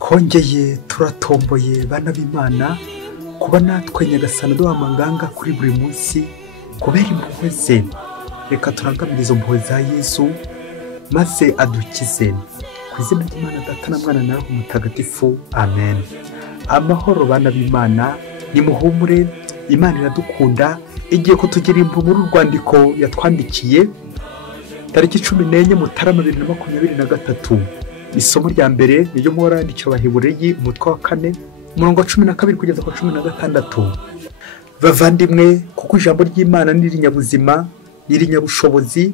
twongeye turatomboye bana b'Imana kuba natwe nyagasani duhamanganga kuri buri munsi kubera impuhwe ze. Reka turangamire izo mpuhwe za Yezu maze adukize. Ku izina ry'Imana Data na Mwana na Roho Mutagatifu, amen. Amahoro bana b'Imana, nimuhumure, Imana iradukunda, igiye kutugira impuhwe muri urwandiko yatwandikiye tariki 14 Mutarama 2023. Isomo rya mbere niryo mwarandikira Abahebureyi umutwe wa 4 umurongo wa 12 kugeza ku 16. Bavandimwe, kuko ijambo ry'Imana ni rinyabuzima, ni rinyabushobozi,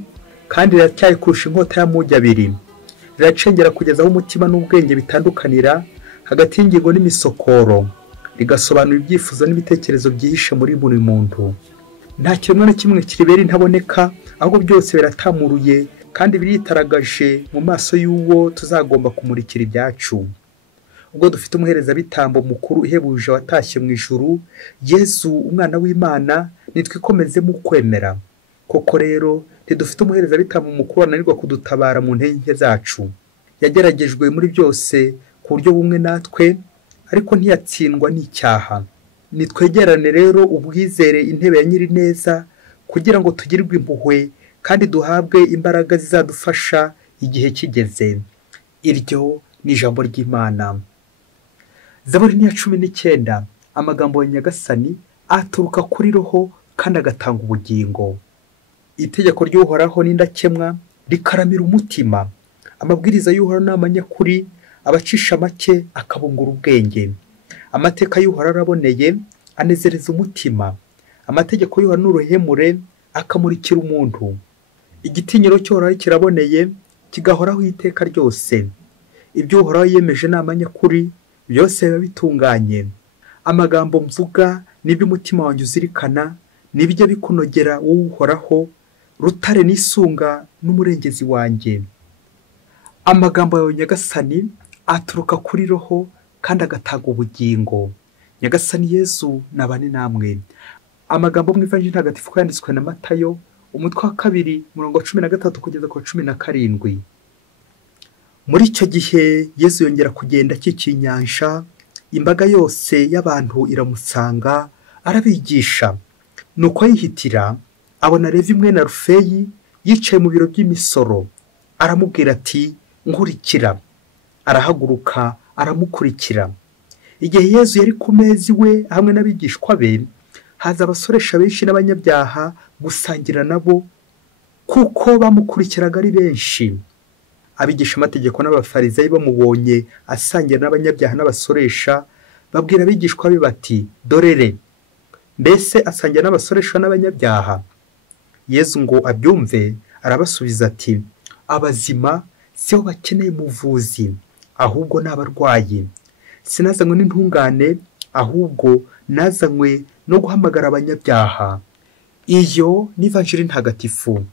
kandi riracyaye kurusha inkota y'amugi abiri, riracengera kugeza aho umutima n'ubwenge bitandukanira hagati y'ingingo n'imisokoro, rigasobanura ibyifuzo n'ibitekerezo byihishe muri buri muntu. Nta kiremwa na kimwe kiribera intaboneka, ahubwo byose biratamuruye kandi biritaragaje mu maso y'uwo tuzagomba kumurikira ibyacu. Ubwo dufite umuherezabitambo mukuru uhebuje watashye mu ijuru, Yezu umwana w'Imana, nitwikomeze mu kwemera. Koko rero ntidufite umuherezabitambo mukuru wananirwa kudutabara mu ntege zacu. Yageragejwe muri byose ku buryo bumwe natwe, ariko ntiyatsindwa n'icyaha. Nitwegerane rero ubwizere intebe ya Nyirineza, kugira ngo tugirirwe impuhwe kandi duhabwe imbaraga zizadufasha igihe kigeze. Iryo ni ijambo ry'Imana. Zaburi ni ya 19. Amagambo ya Nyagasani aturuka kuri Roho kandi agatanga ubugingo. Itegeko ry'Uhoraho n'indakemwa rikaramira umutima. Amabwiriza y'Uhoraho n'amanyakuri, abacisha make akabungura ubwenge. Amateka y'Uhoraho araboneye, anezereza umutima. Amategeko y'Uhoraho n'uruhemure, akamurikira umuntu. Igitinyiro cy'Uhoraho kiraboneye, kigahoraho iteka ryose. Ibyo Uhoraho yemeje n'amanyakuri, byose biba bitunganye. Amagambo mvuga n'ibyo umutima wanjye uzirikana, n'ibyo bikunogera wowe Uhoraho, rutare nisunga n'umurengezi wanjye. Amagambo yawe Nyagasani aturuka kuri Roho kandi agatanga ubugingo. Nyagasani Yezu nabane namwe. Amagambo mu Ivanjili ntagatifu yanditswe na Matayo umutwe wa 2 umurongo wa 13 kugeza ku 17. Muri icyo gihe Yezu yongera kugenda akikiye inyanja, imbaga yose y'abantu iramusanga, arabigisha. Nuko yihitira abona Levi mwene Alufeyi yicaye mu biro by'imisoro, aramubwira ati, nkurikira. Arahaguruka aramukurikira. Igihe Yezu yari ku meza iwe hamwe n'abigishwa be, haza abasoresha benshi n'abanyabyaha gusangira nabo, kuko bamukurikiraga ari benshi. Abigisha amategeko n'abafarizayi bamubonye asangira n'abanyabyaha n'abasoresha, babwira abigishwa be bati, dorere, mbese asangira n'abasoresha n'abanyabyaha? Yezu ngo abyumve arabasubiza ati, abazima sibo bakeneye umuvuzi, ahubwo n'abarwayi. Sinazanywe n'intungane, ahubwo nazanywe no guhamagara abanyabyaha. Iyo ni Ivanjili ntagatifu.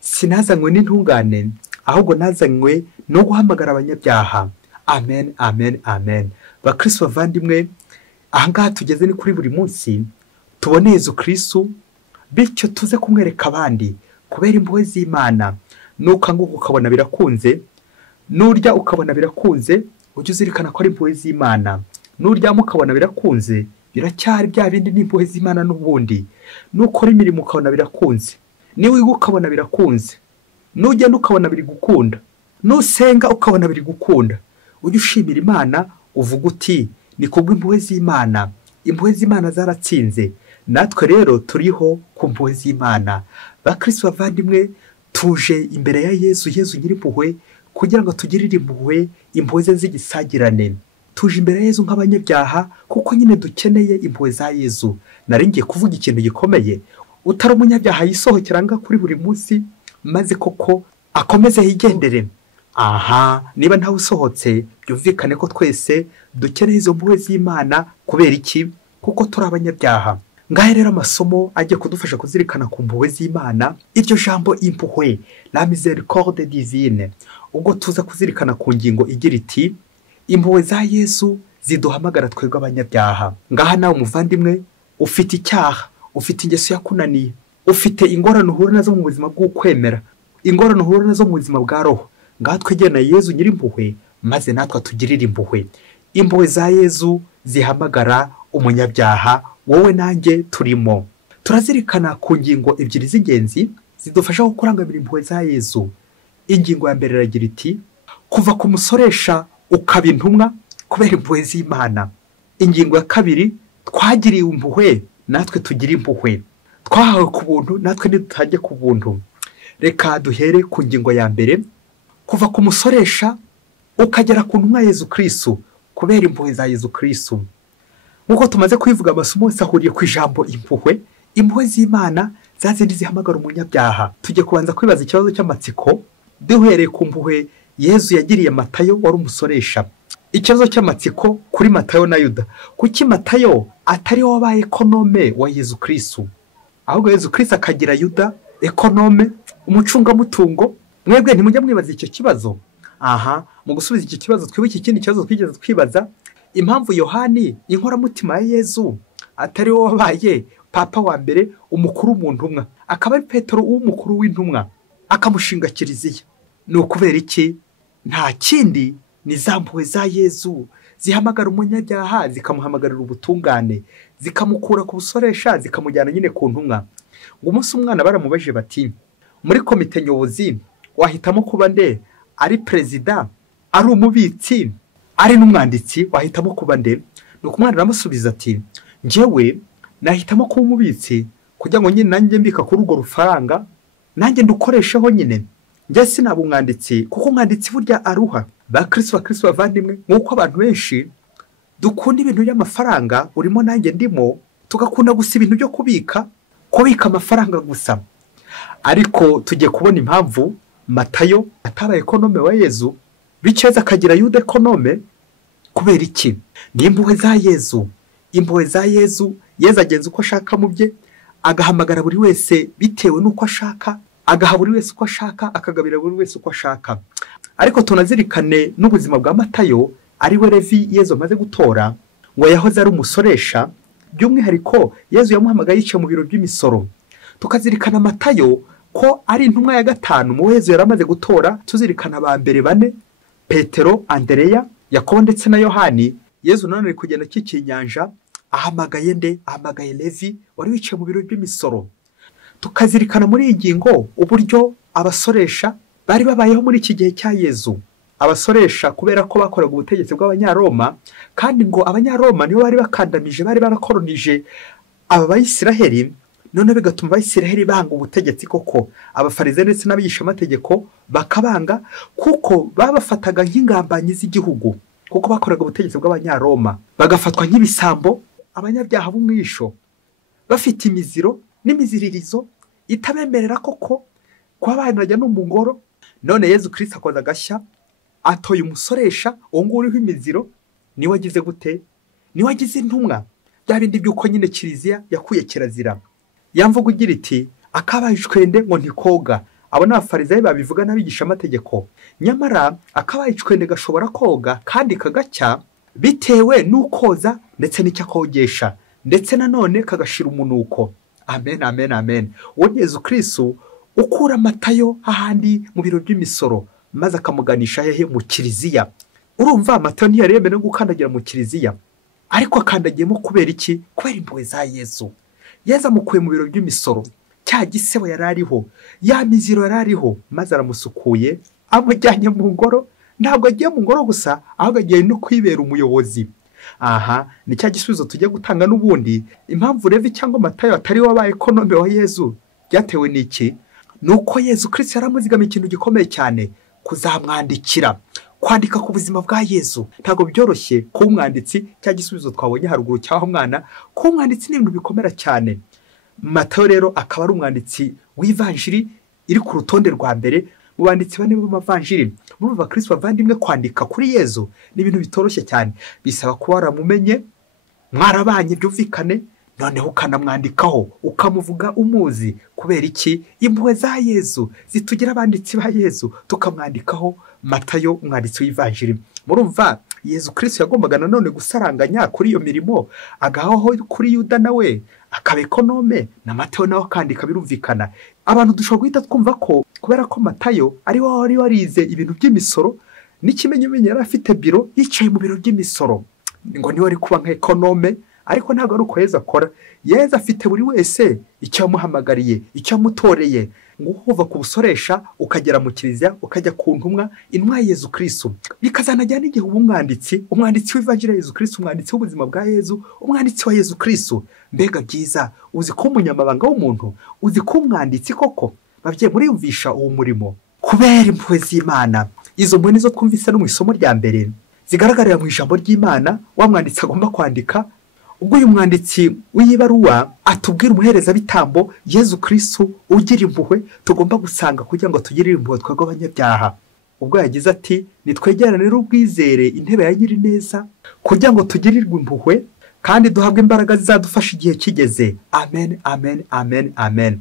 Sinazanywe n'intungane, ahubwo nazanywe no guhamagara abanyabyaha. Amen, amen, amen. Bakristo bavandimwe, ahangaha tugeze ni kuri buri munsi tubone Yezu Kristo, bityo tuze kumwereka abandi kubera impuhwe z'Imana. Nukanguka ukabona birakunze, nurya ukabona birakunze, ujye uzirikana ko ari impuhwe z'Imana. Nuryama ukabona birakunze, biracyari bya bindi n'impuhwe z'Imana n'ubundi. Nukora imirimo ukabona birakunze, niwiga ukabona birakunze, nugenda ukabona biri gukunda, nusenga ukabona biri gukunda, ujye ushimira Imana, uvuga uti ni kubw'impuhwe z'Imana. Impuhwe z'Imana zaratsinze, natwe rero turiho ku mpuhwe z'Imana. Bakristo bavandimwe, tuje imbere ya Yezu, Yezu nyir'impuhwe, kugira ngo tugirire impuhwe ze z'igisagirane. Tuje imbere ya Yezu nk'abanyabyaha, kuko nyine dukeneye impuhwe za Yezu. Nari ngiye kuvuga ikintu gikomeye, utari umunyabyaha yisohokeranga kuri buri munsi, maze koko akomeze yigendere. Aha, niba ntawe usohotse, byumvikane ko twese dukeneye izo mpuhwe z'Imana. Kubera iki? Kuko turi abanyabyaha. Ngahe rero amasomo agiye kudufasha kuzirikana ku mpuhwe z'Imana. Iryo jambo impuhwe, la miséricorde divine, ubwo tuza kuzirikana ku ngingo igira iti, impuhwe za Yezu ziduhamagara twebwe abanyabyaha. Ngaha nawe umuvandimwe, ufite icyaha, ufite ingeso yakunaniye, ufite ingorane uhura nazo mu buzima bw'ukwemera, ingorane uhura nazo mu buzima bwa roho. Ngaha twegera Yezu nyir'impuhwe, maze natwe tugirire impuhwe. Impuhwe za Yezu zihamagara umunyabyaha, wowe nanjye turimo. Turazirikana ku ngingo ebyiri z'ingenzi zidufasha kurangamira impuhwe za Yezu. Ingingo ya mbere iragira iti kuva ku musoresha ukaba intumwa kubera impuhwe z'Imana. Ingingo ya kabiri twagiriwe impuhwe natwe tugira impuhwe. Twahawe ku buntu natwe ntidutange ku buntu. Reka duhere ku ngingo ya mbere, kuva ku musoresha ukagera ku ntumwa Yezu Kristo kubera impuhwe za Yezu Kristo. Nk'uko tumaze kubivuga, amasomo yose ahuriye ku ijambo impuhwe. Impuhwe z'Imana zazindi zihamagara umunyabyaha. Tujye kubanza kwibaza ikibazo cy'amatsiko duhereye ku mpuhwe Yezu yagiriye Matayo wari umusoresha. Ikibazo cy'amatsiko kuri Matayo na Yuda, kuki Matayo atari wabaye ekonome wa Yezu Kristo, ahubwo Yezu Kristo akagira Yuda ekonome, umucungamutungo? Mwebwe ntimujya mwibaza icyo kibazo? Mu gusubiza icyo kibazo twibuke ikindi kibazo twigeze twibaza, impamvu Yohani inkoramutima ya Yezu atari we wabaye papa wa mbere, umukuru mu ntumwa, akaba ari Petero w'umukuru w'intumwa akamushinga kiliziya. Ni ukubera iki? Nta kindi, ni za mpuhwe za Yezu zihamagara umunyabyaha, zikamuhamagarira ubutungane, zikamukura ku busoresha, zikamujyana nyine ku ntumwa. Ngo umunsi umwana baramubajije bati, muri komite nyobozi wahitamo kuba nde? Ari perezida, ari umubitsi, ari n'umwanditsi, wahitamo kuba nde? Nuko umwana aramusubiza ati, njyewe nahitamo kuba umubitsi kugira ngo nyine nanjye mbika kuri urwo rufaranga nanjye ndukoresheho nyine. Njye sinaba umwanditsi kuko umwanditsi burya aruha. Bakristo bavandimwe, nk'uko abantu benshi dukunda ibintu by'amafaranga, urimo nanjye ndimo, tugakunda gusa ibintu byo kubika amafaranga gusa. Ariko tujye kubona impamvu Matayo atabaye ekonome wa Yezu, bityo akagira Yuda ekonome. Kubera iki? Ni impuhwe za Yezu. Impuhwe za Yezu, Yezu agenza uko ashaka mu bye, agahamagara buri wese bitewe n'uko ashaka, agaha buri wese uko ashaka, akagabira buri wese uko ashaka. Ariko tunazirikane n'ubuzima bwa Matayo, ari we Levi Yezu amaze gutora, ngo yahoze ari umusoresha. By'umwihariko Yezu yamuhamagaye yicaye mu biro by'imisoro. Tukazirikana Matayo ko ari intumwa ya gatanu mu Yezu yaramaze gutora. Tuzirikana ba mbere bane, Petero, Andereya, Yakobo ndetse na Yohani. Yezu nanone ari kugenda akikiye inyanja, ahamagaye nde? Ahamagaye Levi wari wicaye mu biro by'imisoro. Tukazirikana muri iyi ngingo uburyo abasoresha bari babayeho muri iki gihe cya Yezu. Abasoresha kubera ko bakoraga ubutegetsi bw'Abanyaroma, kandi ngo Abanyaroma nibo bari bakandamije, bari barakoronije aba Bayisiraheli, none bigatuma Abayisiraheli banga ubutegetsi koko. Abafarize ndetse n'abigisha amategeko bakabanga, kuko babafataga nk'ingambanyi z'igihugu, kuko bakoraga ubutegetsi bw'Abanyaroma, bagafatwa nk'ibisambo, abanyabyaha b'umwisho, bafite imiziro n'imiziririzo itabemerera koko kuba banajya no mu ngoro. None Yezu Kristo akoza agashya, atoye umusoresha, uwo nguwo uriho imiziro, niwe agize gute? Niwe agize intumwa. Bya bindi by'uko nyine kiliziya yakuye kirazira. Yamvuga ugira iti akabaye icwende ngo ntikoga. Abo ni abafarizayi babivuga n'abigisha amategeko. Nyamara akabaye icwende gashobora koga kandi kagacya bitewe n'ukoza ndetse n'icyakogesha, ndetse nanone kagashira umunuko. Amen, amen, amen. Uwo Yezu Kristo ukura Matayo ahandi mu biro by'imisoro, maze akamuganisha hehe? Mu kiliziya. Urumva Matayo ntiyaremera no gukandagira mu kiliziya, ariko akandagiyemo kubera iki? Kubera impuhwe za Yezu. Yezu amukuye mu biro by'imisoro, cya gisebo yarariho, ya miziro yarariho, maze aramusukuye, amujyanye mu ngoro. Ntabwo agiye mu ngoro gusa, ahubwo agiye no kwibera umuyobozi. Ni cya gisubizo tujya gutanga n'ubundi. Impamvu Levi cyangwa Matayo atari wabaye ekonome wa Yezu byatewe n'iki? Nuko Yezu Kristo yaramuzigama ikintu gikomeye cyane, kuzamwandikira, kwandika ku buzima bwa Yezu. Ntabwo byoroshye kuba umwanditsi, cya gisubizo twabonye haruguru cyaho mwana, kuba umwanditsi ni ibintu bikomera cyane. Matayo rero akaba ari umwanditsi w'ivanjiri iri ku rutonde rwa mbere mu banditsi bane b'amavanjiri. Murumva Kristo bavandimwe, kwandika kuri Yezu ni ibintu bitoroshye cyane, bisaba kuba waramumenye, mwarabanye byumvikane, noneho ukanamwandikaho, ukamuvuga umuzi. Kubera iki? Impuhwe za Yezu zitugira abanditsi ba Yezu, tukamwandikaho. Matayo umwanditsi w'ivanjiri. Murumva Yezu Kristo yagombaga nanone gusaranganya kuri iyo mirimo, agahaho kuri Yuda nawe akaba ekonome, na Matayo nawe akandika. Birumvikana abantu dushobora guhita twumva ko kubera ko Matayo ari wari warize ibintu by'imisoro, n'ikimenyimenyi yari afite biro yicaye mu biro by'imisoro ngo niwe ari kuba nk'ekonome, ariko ntabwo ari uko Yezu akora. Yezu afite buri wese icyo yamuhamagariye, icyo yamutoreye, ngo uva ku busoresha ukagera mu kiliziya ukajya ku ntumwa, intumwa ya Yezu Kristo. Bikazanajyana n'igihe uba umwanditsi w'ivanjiri ya Yezu Kristo, umwanditsi w'ubuzima bwa Yezu, umwanditsi wa Yezu Kristo. Mbega byiza, uzi ko umunyamabanga w'umuntu, uzi ko umwanditsi koko. Babyeyi muriyumvisha uwo murimo kubera impuhwe z'Imana. Izo mpuhwe nizo twumvise no mu isomo rya mbere zigaragarira mu ijambo ry'Imana wa mwanditsi agomba kwandika. Ubwo uyu mwanditsi w'ibaruwa atubwira umuherezabitambo Yezu Kristo ugira impuhwe tugomba gusanga kugira ngo tugirire impuhwe twebwe abanyabyaha. Ubwo yagize ati nitwegerane n'ubwizere intebe ya Nyirineza kugira ngo tugirirwe impuhwe kandi duhabwe imbaraga zizadufasha igihe kigeze. Amen, amen, amen, amen.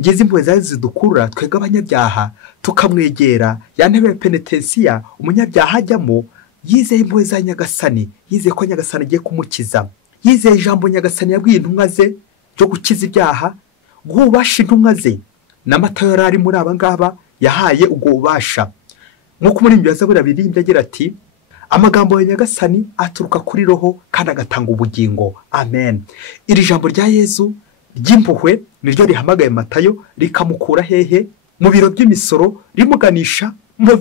Ngize impuhwe zayo zidukurura twebwe abanyabyaha tukamwegera ya ntebe ya penetensiya umunyabyaha ajyamo, yizeye impuhwe za Nyagasani, yizeye ko Nyagasani agiye kumukiza, yizeye ijambo Nyagasani yabwiye intumwa ze ryo gukiza ibyaha, guha ububasha intumwa ze. N'amata yari ari muri aba ngaba yahaye ubwo bubasha. Nk'uko umuririmbyi wa Zaburi abirimbye agira ati amagambo ya Nyagasani aturuka kuri roho kandi agatanga ubugingo. Amen. Iri jambo rya Yezu ry'impuhwe niryo rihamagaye Matayo rikamukura hehe? Mu biro by'imisoro, rimuganisha mu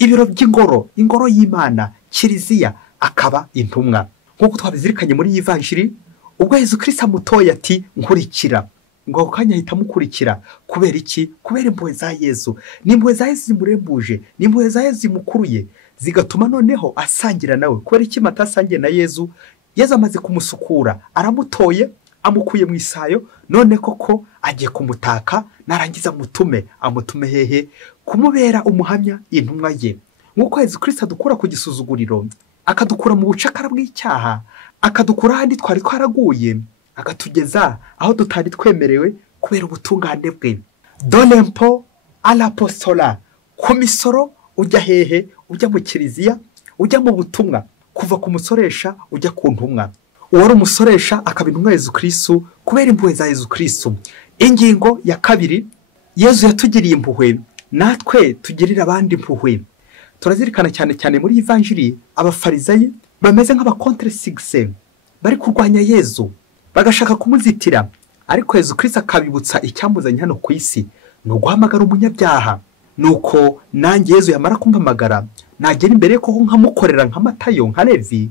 ibiro by'ingoro, ingoro y'Imana, kiliziya, akaba intumwa. Nk'uko twabizirikanye muri iyi vanjiri, ubwo Yezu Kristo amutoye ati nkurikira, ngo ako kanya ahita amukurikira. Kubera iki? Kubera impuhwe za Yezu. Ni impuhwe za Yezu zimurembuje, ni impuhwe za Yezu zimukuruye, zigatuma noneho asangira nawe. Kubera iki Matayo asangiye na Yezu? Yezu amaze kumusukura, aramutoye, amukuye mu isayo, none koko agiye kumutaka, narangiza amutume hehe? Kumubera umuhamya, intumwa ye. Nk'uko Yezu Kristo adukura ku gisuzuguriro, akadukura mu bucakara bw'icyaha, akadukura ahandi twari twaraguye, akatugeza aho tutari twemerewe kubera ubutungane bwe. Dolempo alapostola, ku misoro ujya hehe? Ujya mu kiliziya, ujya mu butumwa, kuva ku musoresha ujya ku ntumwa. Uwari umusoresha akaba intumwa Yezu Kristo kubera impuhwe za Yezu Kristo. Ingingo ya kabiri, Yezu yatugiriye impuhwe, natwe tugirira abandi impuhwe. Turazirikana cyane cyane muri ivanjiri abafarizayi bameze nk'abakontresigise, bari kurwanya Yezu, bagashaka kumuzitira, ariko Yezu Kristo akabibutsa icyamuzanye hano ku isi, ni uguhamagara umunyabyaha. Nuko nanjye Yezu yamara kumpamagara, nagera imbere ko nkamukorera nka Matayo, nka Levi,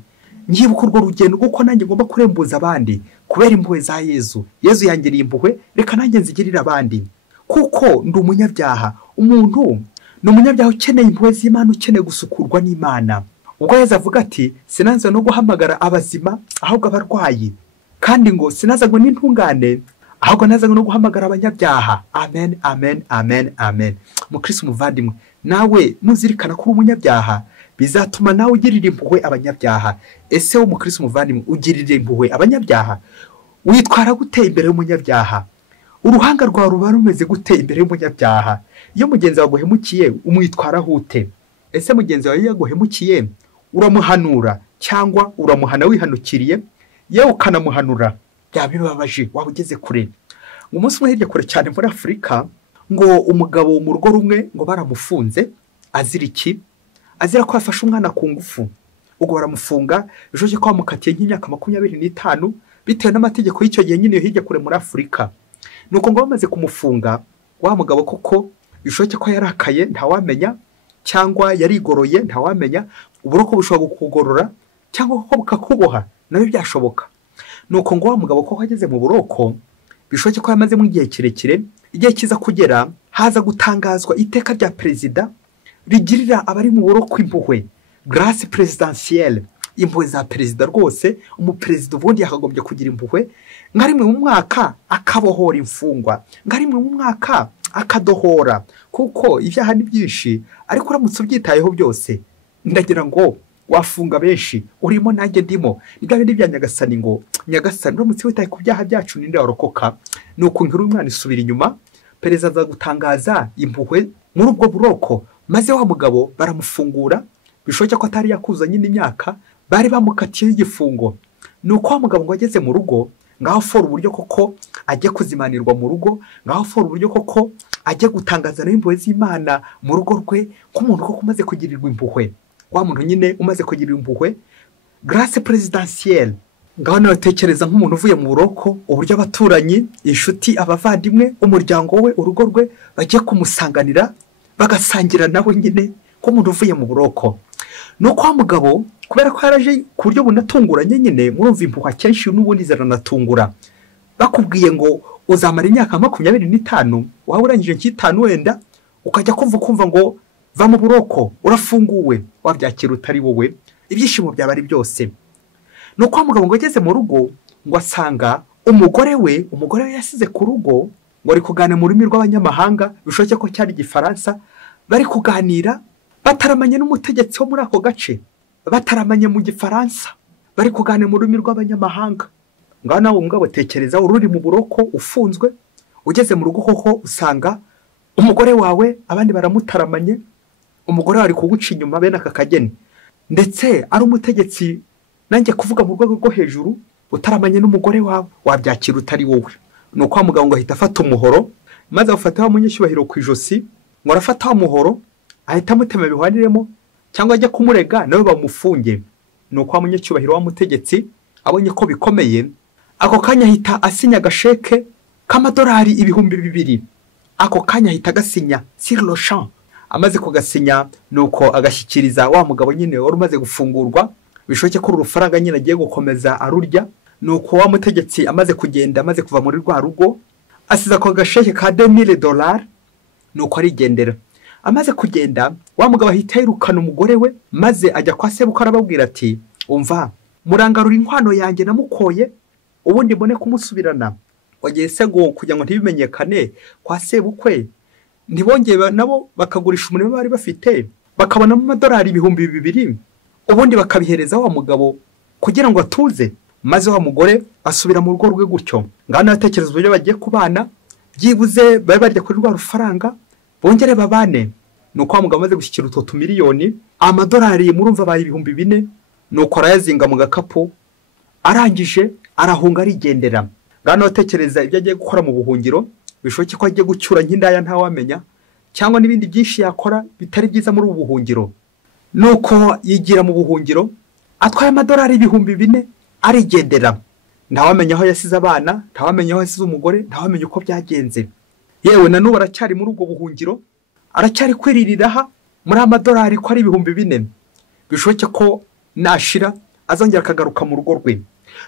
nyibuka urwo rugendo kuko nanjye ngomba kurembuza abandi kubera impuhwe za Yezu. Yezu yangiriye impuhwe, reka nanjye nzigirira abandi kuko ndi umunyabyaha. Umuntu ni umunyabyaha ukeneye impuhwe z'Imana, ukeneye gusukurwa n'Imana. Ubwo Yezu avuga ati sinanze no guhamagara abazima ahubwo abarwayi, kandi ngo sinazanywe n'intungane ahubwo nazanywe no guhamagara abanyabyaha. Amen, amen, amen, amen. Mukristo muvandimwe, nawe muzirikana ko umunyabyaha, bizatuma nawe ugirira impuhwe abanyabyaha. Ese wo mukristo muvandimwe ugirira impuhwe abanyabyaha? Witwara gute imbere y'umunyabyaha? Uruhanga rwawe ruba rumeze gute imbere y'umunyabyaha? Iyo mugenzi wawe aguhemukiye umwitwaraho ute? Ese mugenzi wawe yaguhemukiye uramuhanura cyangwa uramuhana wihanukiriye? Yewe ukanamuhanura byaba bibabaje, waba ugeze kure. Umunsi umwe hirya kure cyane muri Afurika, ngo umugabo mu rugo rumwe ngo baramufunze. Azira iki? Azira ko yafashe umwana ku ngufu. Ubwo baramufunga, ejo ko bamukatiye nk'imyaka 25 bitewe n'amategeko y'icyo gihe nyine hirya kure muri Afurika. Nuko ngo bamaze kumufunga, wa mugabo koko bishoboke ko yarakaye ntawamenya, cyangwa yarigoroye ntawamenya. Uburoko bushobora kukugorora cyangwa ko bukakuboha, nawe byashoboka. Nuko ngo wa mugabo ko ageze mu buroko, bishoboke ko yamaze mu gihe kirekire, igihe kiza kugera haza gutangazwa iteka rya perezida rigirira abari mu buroko impuhwe, grâce présidentielle. Impuhwe za perezida rwose, umuperezida ubundi yakagombye kugira impuhwe, ngarimwe mu mwaka akabohora imfungwa, ngarimwe mu mwaka akadohora, kuko ibyaha ni byinshi, ariko uramutse ubyitayeho byose ndagira ngo wafunga benshi, urimo nanjye ndimo. Nibyo bindi bya Nyagasani, ngo Nyagasani uramutse witaye ku byaha byacu ninde warokoka? Nuko nkuru umwana isubira inyuma, perezida aza gutangaza impuhwe muri ubwo buroko, maze wa mugabo baramufungura. Bishoboke ko atari yakuzanye n'imyaka, bari bamukatiye igifungo. Nuko wa mugabo ngo ageze mu rugo, ngaho fora uburyo koko ajye kuzimanirwa mu rugo, ngaho fora uburyo koko ajye gutangaza n'impuhwe z'Imana mu rugo rwe, nk'umuntu koko umaze kugirirwa impuhwe. wa muntu nyine umaze kugira impuhwe grâce présidentielle. Ngaho nawe tekereza nk'umuntu uvuye mu buroko, uburyo abaturanyi, inshuti, abavandimwe, umuryango we, urugo rwe bagiye kumusanganira bagasangira nawe nyine nk'umuntu uvuye mu buroko. Nuko wa mugabo kubera ko yaraje ku buryo bunatunguranye nyine, murumva impuhwe akenshi n'ubundi ziranatungura. Bakubwiye ngo uzamara imyaka 25, waba urangije nk'itanu wenda ukajya kumva ngo va mu buroko urafunguwe, wabyakira utari wowe, ibyishimo byaba ari byose. Nuko wa mugabo ngo ageze mu rugo ngo asanga umugore we yasize ku rugo ngo ari kuganira mu rurimi rw'abanyamahanga, bishoboke ko cyari Igifaransa, bari kuganira bataramanye n'umutegetsi wo muri ako gace, bataramanye mu Gifaransa, bari kuganira mu rurimi rw'abanyamahanga. Ngaho nawe umugabo tekereza ururi mu buroko ufunzwe, ugeze mu rugo koko usanga umugore wawe abandi baramutaramanye, umugore wari kuguca inyuma bene aka kageni, ndetse ari umutegetsi nanjye kuvuga mu rwego rwo hejuru utaramanye n'umugore wawe, wabyakira utari wowe. Nuko wa mugabo ngo ahita afata umuhoro, maze afata wa munyeshyubahiro ku ijosi, ngo arafata wa muhoro ahita amutema bihwaniremo cyangwa ajya kumurega nawe bamufunge. Nuko wa munyecyubahiro wa mutegetsi abonye ko bikomeye, ako kanya ahita asinya agasheke k'amadolari 2,000. Ako kanya ahita agasinya sur le champ. Amaze kugasinya nuko agashyikiriza wa mugabo nyine wari umaze gufungurwa, bishoboke ko urufaranga nyine agiye gukomeza arurya. Nuko wa mutegetsi amaze kugenda, amaze kuva muri rwa rugo, asiza ko gasheke ka $2,000, nuko arigendera. Amaze kugenda wa mugabo ahita yirukana umugore we, maze ajya kwa sebukwe arababwira ati umva murangarura inkwano yanjye namukoye ubundi mbone kumusubirana. Wagiye se ngo kugira ngo ntibimenyekane kwa sebukwe ntibongeye nabo bakagurisha umurimo bari bafite bakabonamo amadolari 2,000, ubundi bakabihereza wa mugabo kugira ngo atuze. Maze wa mugore asubira mu rugo rwe gutyo. Ngaho natekereza uburyo bagiye kubana, byibuze babe barya kuri rwa rufaranga bongere babane. Nuko wa mugabo amaze gushyikira utwo miliyoni, amadolari murumva baye 4,000, nuko arayazinga mu gakapu, arangije arahunga arigendera. Ngaho natekereza ibyo agiye gukora mu buhungiro, bishoboke ko agiye gucyura nk'indaya ntawamenya, cyangwa n'ibindi byinshi yakora bitari byiza muri ubu buhungiro. Nuko yigira mu buhungiro atwaye amadolari 4,000 arigendera. Ntawamenya aho yasize abana, ntawamenya aho yasize umugore, ntawamenya uko byagenze. Yewe na n'ubu aracyari muri ubwo buhungiro, aracyari kwiririraha muri amadolari ko ari 4,000. Bishoboke ko nashira azongera akagaruka mu rugo rwe.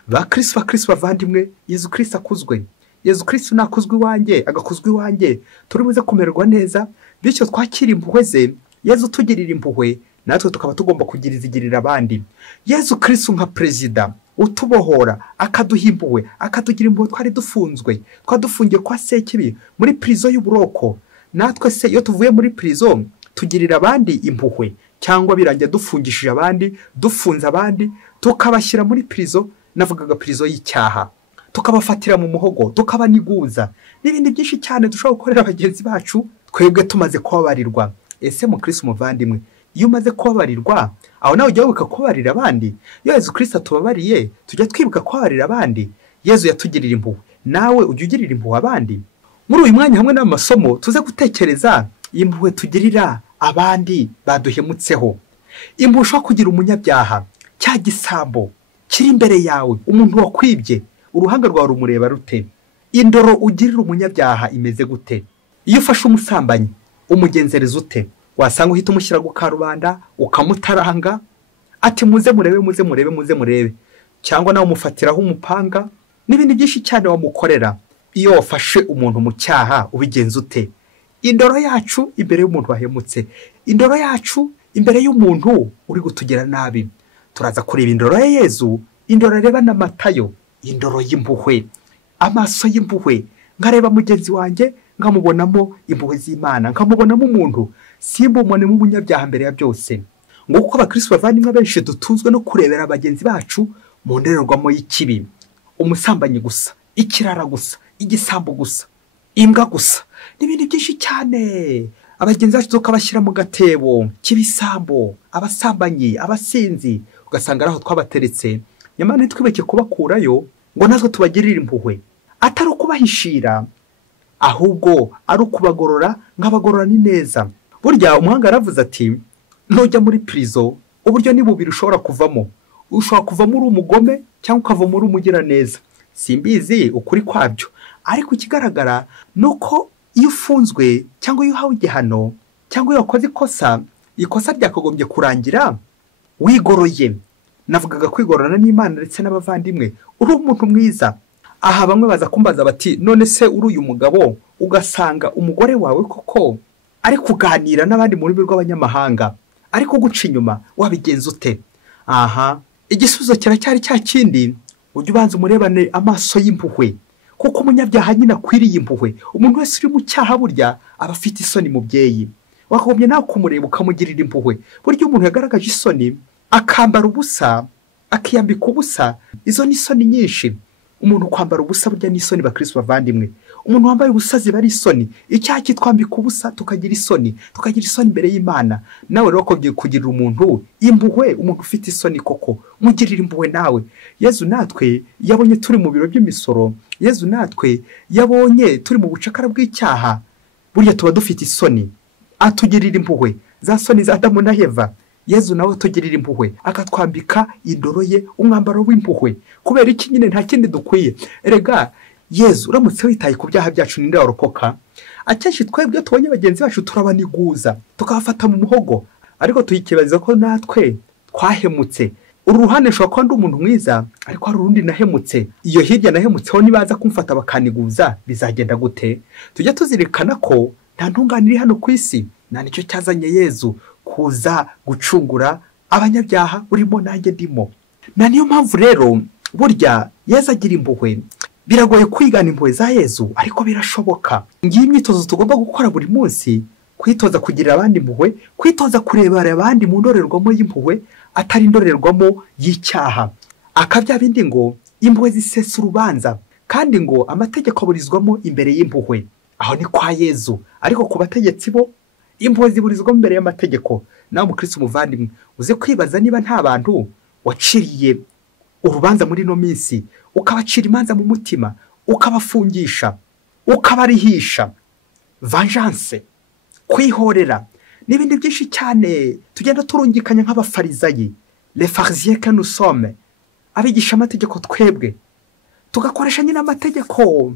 Ba Kristo bavandimwe, Yezu Kristo akuzwe. Yezu Kristo nakuzwe iwanjye, agakuzwe iwanjye, turi buze kumererwa neza, bityo twakira impuhwe ze. Yezu tugirira impuhwe, natwe tukaba tugomba kugirira abandi. Yezu Kristo nka perezida utubohora, akaduha impuhwe, akatugira impuhwe twari dufunzwe, twadufungiye kwa Sekibi muri prison y'uburoko. Natwe se iyo tuvuye muri prison tugirira abandi impuhwe, cyangwa birangiye dufungishije abandi, dufunza abandi, tukabashyira muri prison, navugaga prison y'icyaha, tukabafatira mu muhogo, tukabaniguza n'ibindi byinshi cyane dushobora gukorera abagenzi bacu twebwe tumaze kubabarirwa. Ese mu Kristo muvandimwe, iyo umaze kubabarirwa, aho nawe ujya wibuka kubabarira abandi? Iyo Yezu Kristo atubabariye tujya twibuka kubabarira abandi. Yezu yatugirira impuhwe, nawe ujya ugirira impuhwe abandi? Muri uyu mwanya hamwe n'amasomo tuze gutekereza impuhwe tugirira abandi baduhemutseho. Impuhwe ushobora kugira umunyabyaha, cya gisambo kiri imbere yawe, umuntu wakwibye, uruhanga rwawe rumureba rute? Indoro ugirira umunyabyaha imeze gute? Iyo ufashe umusambanyi umugenzereza ute? Wasanga uhita umushyira ku karubanda ukamutaranga ati muze murebe, cyangwa nawe umufatiraho umupanga n'ibindi byinshi cyane wamukorera. Iyo wafashe umuntu mu cyaha ubigenza ute? Indoro yacu imbere y'umuntu wahemutse, indoro yacu imbere y'umuntu uri gutugira nabi. Turaza kureba indoro ya Yezu, indoro areba na Matayo, indoro y'impuhwe, amaso y'impuhwe. Nkareba mugenzi wanjye nkamubonamo impuhwe z'Imana, nkamubonamo umuntu, simbumone mu munyabyaha mbere ya byose. Nguko abakristo bavandimwe benshi dutunzwe no kurebera abagenzi bacu mu ndorerwamo y'ikibi. Umusambanyi gusa, ikirara gusa, igisambo gusa, imbwa gusa, n'ibindi byinshi cyane. Abagenzi bacu tukabashyira mu gatebo cy'ibisambo, abasambanyi, abasinzi, ugasanga araho twabateretse. Nyamara ntitwibeke kubakurayo ngo natwe tubagirire impuhwe, atari ukubahishira, ahubwo ari ukubagorora, nk'abagorora ni neza. Burya umuhanga aravuze ati nujya muri prison uburyo ni bubiri ushobora kuvamo. Ushobora kuvamo uri umugome cyangwa ukavamo uri umugiraneza. Simbizi ukuri kwabyo, ariko ikigaragara ni uko iyo ufunzwe cyangwa iyo uhawe igihano cyangwa iyo wakoze ikosa ryakagombye kurangira wigoroye. Navugaga kwigorana n'Imana ndetse n'abavandimwe. Uri umuntu mwiza. Aha bamwe baza kumbaza bati none se uri uyu mugabo ugasanga umugore wawe koko ari kuganira n'abandi mu rurimi rw'abanyamahanga, ariko guca inyuma wabigenza ute? Aha igisubizo kiracyari cya kindi, ujye ubanza umurebane amaso y'impuhwe, kuko umunyabyaha nyine akwiriye impuhwe. Umuntu wese uri mu cyaha burya aba afite isoni mubyeyi, wakagombye nawe kumureba ukamugirira impuhwe. Burya umuntu yagaragaje isoni akambara ubusa, akiyambika ubusa, izo ni isoni nyinshi. Umuntu kwambara ubusa burya ni isoni bakristo bavandimwe. Umuntu wambaye ubusa ziba ari isoni. Icyaha kitwambika ubusa tukagira isoni imbere y'Imana. Nawe rero kugira umuntu impuhwe, umuntu ufite isoni koko mugirira impuhwe nawe. Yezu natwe yabonye turi mu biro by'imisoro, Yezu natwe yabonye turi mu bucakara bw'icyaha, burya tuba dufite isoni, atugirira impuhwe. Za soni za Adamu na Eva, Yezu nawe tugirira impuhwe, akatwambika indoro ye, umwambaro w'impuhwe. Kubera iki nyine nta kindi dukwiye. Erega Yezu uramutse witaye ku byaha byacu ninde warokoka? Akenshi twebwe tubonye bagenzi bacu turabaniguza, tukabafata mu muhogo, ariko tuyikibaza ko natwe twahemutse. Uru ruhande nshobora kuba ndi umuntu mwiza, ariko hari urundi nahemutse. Iyo hirya nahemutseho nibaza kumfata bakaniguza bizagenda gute? Tujya tuzirikana ko nta ntunganire hano ku isi. Nta nicyo cyazanye Yezu kuza gucungura abanyabyaha urimo nanjye ndimo. Na niyo mpamvu rero burya Yezu agira impuhwe. Biragoye kwigana impuhwe za Yezu, ariko birashoboka. Ngiye imyitozo tugomba gukora buri munsi, kwitoza kugira abandi impuhwe, kwitoza kurebera abandi mu ndorerwamo y'impuhwe atari indorerwamo y'icyaha. Akabya bindi ngo impuhwe zisesa urubanza, kandi ngo amategeko aburizwamo imbere y'impuhwe. Aho ni kwa Yezu. Ariko ku bategetsi bo impuhwe ziburizwamo imbere y'amategeko. Nawe mukristo umuvandimwe uze kwibaza niba nta bantu waciriye urubanza muri no minsi, ukabacira imanza mu mutima, ukabafungisha, ukabarihisha. Vengeance, kwihorera n'ibindi byinshi cyane tugenda turungikanya nk'abafarizayi, les pharisiens que nous sommes, abigisha amategeko twebwe tugakoresha nyine amategeko.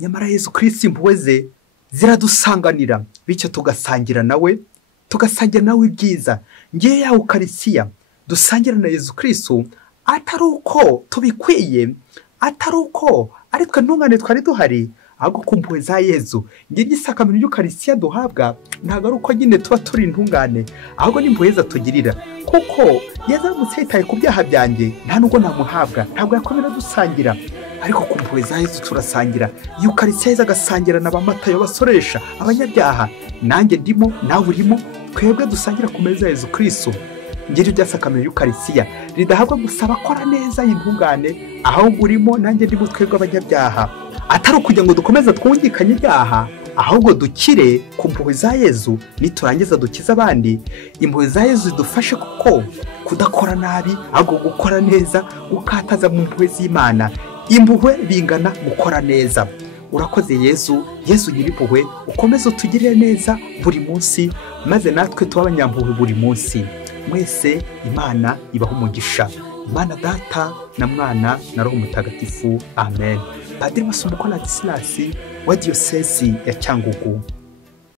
Nyamara Yezu Kristo impuhwe ze ziradusanganira, bityo tugasangira nawe ibyiza. Ngiye ya Eucharistia dusangira na Yezu Kristo, atari uko tubikwiye, atari uko ari twe ntungane twari duhari, ahubwo ku mpuhwe za Yezu. Ngiye igisakamento y'Eucharistia duhabwa ntabwo ari uko nyine tuba turi intungane, ahubwo ni impuhwe ze atugirira. Kuko Yezu aramutse yitaye ku byaha byanjye nta nubwo namuhabwa, ntabwo yakomera dusangira. Ariko ku mpuhwe za Yezu turasangira. Eucharistia Yezu agasangira na bamatayo basoresha abanyabyaha. Nanjye ndimo, nawe urimo, twebwe dusangira ku meza ya Yezu Kristo. Ngiri byasakamento y'Eucharistia ridahabwa gusaba akora neza y'intungane, ahubwo urimo nanjye ndimo, twebwe abanyabyaha. Atari ukugira ngo dukomeze twungikanye ibyaha, ahubwo dukire ku mpuhwe za Yezu. Niturangiza dukiza abandi, impuhwe za Yezu zidufashe kuko kudakora nabi, ahubwo gukora neza, gukataza mu mpuhwe z'Imana. Impuhwe bingana gukora neza. Urakoze Yezu, Yezu nyir'impuhwe, ukomeze utugirire neza buri munsi, maze natwe tuba abanyampuhwe buri munsi. Mwese Imana ibaho umugisha. Imana Data na Mwana na Roho Mutagatifu. Amen. Padiri Masumbuko Ladislas wa Diyosezi ya Cyangugu.